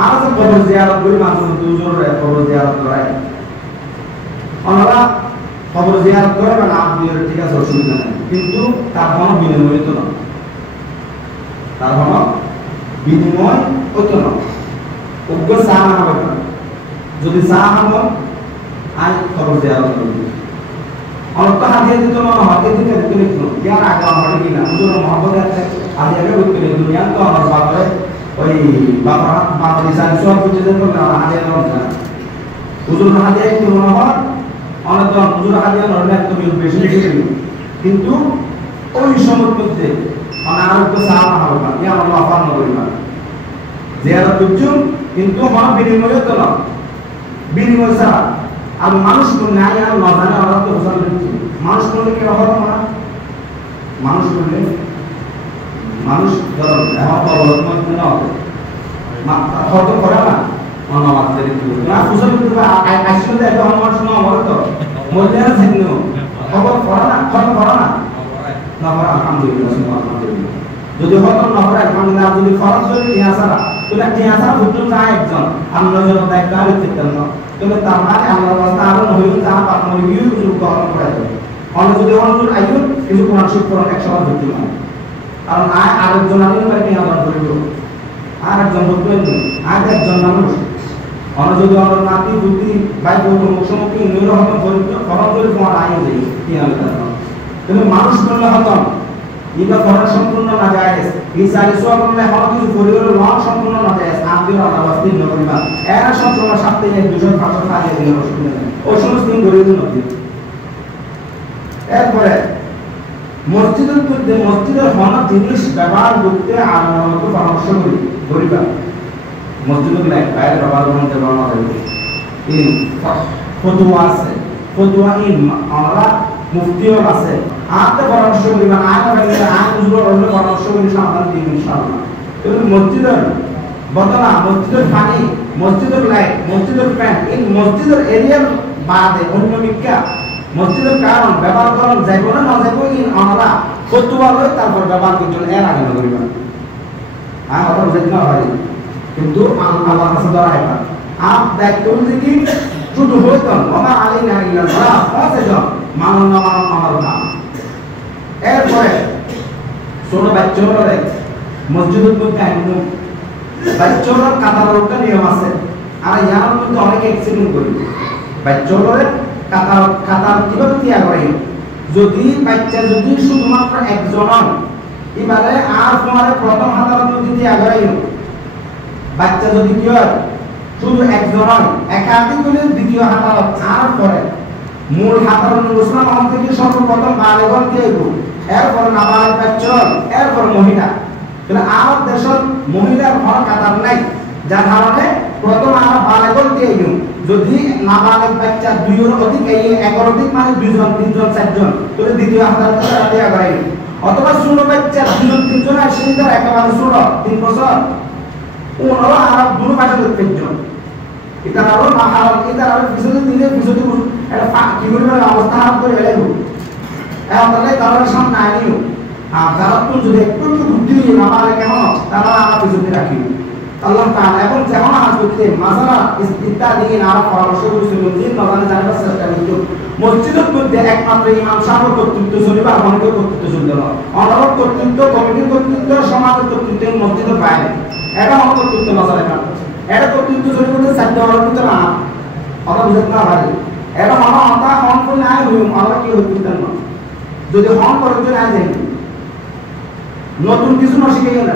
আর যে কবর জিয়ারত করি মানুষ দুজোর কবর জিয়ারত করায় ওনারা কবর জিয়ারত করে বা নাম দিয়ে ঠিক আছে অসুবিধা নেই কিন্তু তার কোনো বিনিময় হতো না তার কোনো বিনিময় হতো না উগ্র চা না হবে না যদি চা হব আজ কবর জিয়ারত করবি অনেক হাতিয়ে দিত না হাতিয়ে দিতে দিতে লিখলো ইয়ার আগে আমার কিনা হুজুর মোহাম্মদ হাতিয়ে উঠতে দুনিয়া তো আমার বাপরে ওই বাবা দিশান সব কিছু যেন না হাতিয়ে দেওয়া যায় হুজুর হাতিয়ে কি মনে হয় অনেক হুজুর হাতিয়ে নরলে একদম বেশি লিখে কিন্তু ওই সময়ের মধ্যে মানে আর একটু সাহায্য হবে না ইয়া আমরা অফার না করি না জিয়ারত করছুন কিন্তু হন বিনিময় তো না বিনিময় ছাড়া আর মানুষ করলে আই আর না জানে ওরা তো বোঝান মানুষ করলে কি হবে না মানুষ ধরো এখন অবলম্বন না হবে হয়তো করে না অন্যবাদ করে না ফুসল কিন্তু আসলে একটা মানুষ না হবে তো মধ্যে আছে খবর করে না না করে আলহামদুলিল্লাহ যদি হয়তো না করে আলহামদুলিল্লাহ যদি ফরজ যদি নিয়ে আসা তাহলে নিয়ে আসা বুঝতে চায় একজন আমরা যখন দায়িত্ব আর চিন্তা না তবে তার মানে আমরা রাস্তা আরো হইল যা আপনার ইউ কিছু গ্রহণ করে দেবে অন্য যদি অনুযোগ আইন কিছু কোরআন শিক্ষণ একসময় ধরতে পারে কারণ আরেকজন আনি নিয়ে আমরা ধরিব আরেকজন ধরতে আর একজন মানুষ অন্য যদি অন্য নাতি বুদ্ধি বাই মুখোমুখি উন্নয়ন হতম ফরম করে তোমার আইন যাই কি হবে তুমি মানুষ করলে হতম ইবা ফরম সম্পূর্ণ না যায় এই চারি সোয়া করলে হল কিছু পরিবারের লন সম্পূর্ণ না যায় আপনি অনাবাস্তি নকরিবা এরা সম্পূর্ণ সাথে এক দুজন ভাষা কাজে দিলে অসুবিধা নেই ওই সমস্ত দিন গরিব নদী এরপরে মসজিদের মধ্যে মসজিদের হন জিনিস ব্যবহার করতে আলাদা পরামর্শ করি গরিবা মসজিদের বাইরে ব্যবহার করতে বলা হয় এই ফতোয়া আছে ফতোয়া এই আমরা মুফতিও আছে আতে পরামর্শ করি মানে আইন হুজুর অন্য পরামর্শ করি সমাধান দিই ইনশাআল্লাহ এবং মসজিদের বদলা মসজিদের পানি মসজিদের লাইট মসজিদের ফ্যান এই মসজিদের এরিয়ার বাদে অন্য বিজ্ঞা মসজিদের কারণ ব্যবহার করার যাইব না যাইব ইন আমরা ফতোয়া লই তারপর ব্যবহার করতে এর আগে না করিবা আর ওটা যেতে হয় কিন্তু আল্লাহর কাছে ধরা হয় আপ দায়িত্ব কি শুধু হইতো ওমা আলাইনা ইল্লাল্লাহ ফাসাজন মানুন না আমার না এরপরে ছোট বাচ্চারা মসজিদের মধ্যে আইনো বাচ্চারা কাতার একটা নিয়ম আছে আর ইয়ার মধ্যে অনেক অ্যাক্সিডেন্ট করি বাচ্চারা কাতার কিভাবে ত্যাগ করে যদি বাচ্চা যদি শুধুমাত্র একজন এবারে আর তোমার প্রথম হাতার মধ্যে ত্যাগ করে বাচ্চা যদি কি হয় শুধু একজন একাধিক হলে দ্বিতীয় হাতার আর পরে মূল হাতার মুসলাম আমল থেকে সর্বপ্রথম বালেগন দিয়ে এরপর নাবালেগ বাচ্চা এরপর মহিলা তাহলে আমার দেশের মহিলার হল কাতার নাই যার কারণে প্রথম আমরা বালেগন দিয়ে যদি নাবালেগ বাচ্চা দুইয়ের অধিক একের অধিক মানে দুইজন তিনজন চারজন তাহলে দ্বিতীয় হাতার দেওয়া করে অথবা ছোট বাচ্চা দুজন তিনজন আসে একেবারে ছোট 3 বছর ওনারা আর দুটো পাশে দেখতেন এটা আরো না আর এটা আরো পিছনে দিলে পিছনে একটা কি করবে অবস্থা খারাপ করে এলো তাহলে তারা সামনে আনিও আর যারা তো যদি একটু বুদ্ধি আমার কেমন তারা আমরা পিছনে রাখি আল্লাহ তাআলা এবং যেমন আজ করতে মাসালা ইত্যাদি না পরামর্শ করেছিল যে নবানে জানার চেষ্টা করতো মসজিদের মধ্যে একমাত্র ইমাম সাহেব কর্তৃত্ব চলবে আর অনেকের কর্তৃত্ব চলবে না অনারব কর্তৃত্ব কমিটির কর্তৃত্ব সমাজের কর্তৃত্ব মসজিদের বাইরে এটা আমার কর্তৃত্ব মাসালা এটা এটা কর্তৃত্ব চলবে বলতে চারটে অর্ডার করতে না অর্ডার বুঝতে না পারে এটা আমার অর্ডার হন করে নাই হইম আমরা কি হইতেন না যদি হন করে না যায় নতুন কিছু না শিখে গেল